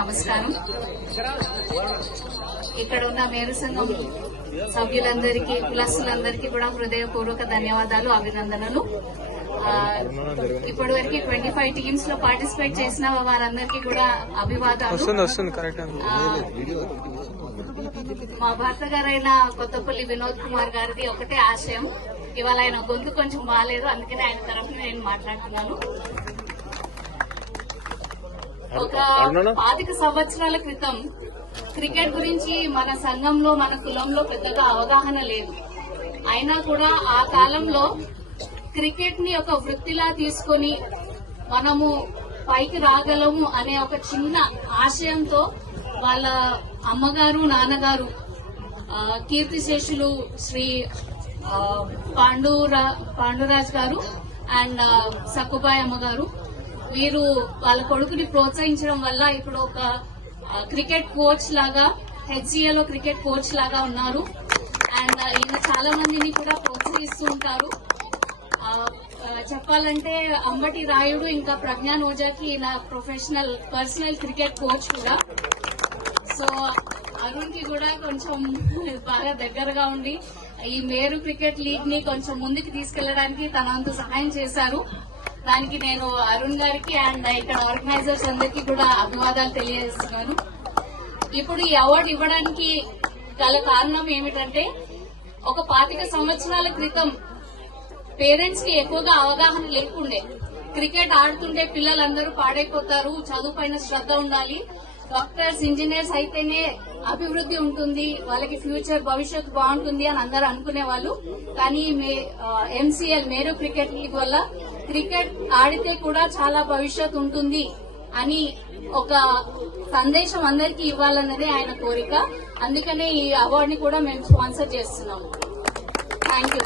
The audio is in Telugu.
నమస్కారం. ఇక్కడ ఉన్న మేరు సంఘం సభ్యులందరికీ, కులస్తులందరికీ కూడా హృదయపూర్వక ధన్యవాదాలు, అభినందనలు. ఇప్పటి వరకు 25 టీమ్స్ లో పార్టిసిపేట్ చేసిన వారందరికీ కూడా అభివాదాలు. మా భర్త గారైన కొత్తపల్లి వినోద్ కుమార్ గారిది ఒకటే ఆశయం. ఇవాళ ఆయన గొంతు కొంచెం బాగాలేదు, అందుకని ఆయన తరఫున నేను మాట్లాడుతున్నాను. ఒక 25 సంవత్సరాల క్రితం క్రికెట్ గురించి మన సంఘంలో, మన కులంలో పెద్దగా అవగాహన లేదు. అయినా కూడా ఆ కాలంలో క్రికెట్ ని ఒక వృత్తిలా తీసుకొని మనము పైకి రాగలము అనే ఒక చిన్న ఆశయంతో వాళ్ళ అమ్మగారు, నాన్నగారు కీర్తిశేషులు శ్రీ పాండురాజ్ గారు అండ్ సక్కుబాయ్ అమ్మగారు, వీరు వాళ్ళ కొడుకుని ప్రోత్సహించడం వల్ల ఇప్పుడు ఒక క్రికెట్ కోచ్ లాగా, హెచ్సిఏలో క్రికెట్ కోచ్ లాగా ఉన్నారు. అండ్ ఈయన చాలా మందిని కూడా ప్రోత్సహిస్తూ ఉంటారు. చెప్పాలంటే అంబటి రాయుడు ఇంకా ప్రజ్ఞాన్ ఓజాకి ఈయన పర్సనల్ క్రికెట్ కోచ్ కూడా. సో అరుణ్ కి కూడా కొంచెం బాగా దగ్గరగా ఉండి ఈ మేరు క్రికెట్ లీగ్ ని కొంచెం ముందుకు తీసుకెళ్లడానికి తన వంతు సహాయం చేశారు. దానికి నేను అరుణ్ గారికి అండ్ ఇక్కడ ఆర్గనైజర్స్ అందరికీ కూడా అభివాదాలు తెలియజేస్తున్నాను. ఇప్పుడు ఈ అవార్డు ఇవ్వడానికి గల కారణం ఏమిటంటే, ఒక 25 సంవత్సరాల క్రితం పేరెంట్స్ కి ఎక్కువగా అవగాహన లేకుండే. క్రికెట్ ఆడుతుంటే పిల్లలందరూ పాడైపోతారు, చదువు పైన శ్రద్ధ ఉండాలి, డాక్టర్స్, ఇంజనీర్స్ అయితేనే అభివృద్ధి ఉంటుంది, వాళ్ళకి ఫ్యూచర్ భవిష్యత్తు బాగుంటుంది అని అందరూ అనుకునేవాళ్ళు. కానీ ఎంసీఎల్ మేరు క్రికెట్ లీగ్ వల్ల క్రికెట్ ఆడితే కూడా చాలా భవిష్యత్తు ఉంటుంది అని ఒక సందేశం అందరికీ ఇవ్వాలన్నదే ఆయన కోరిక. అందుకనే ఈ అవార్డుని కూడా మేము స్పాన్సర్ చేస్తున్నాము. Thank you.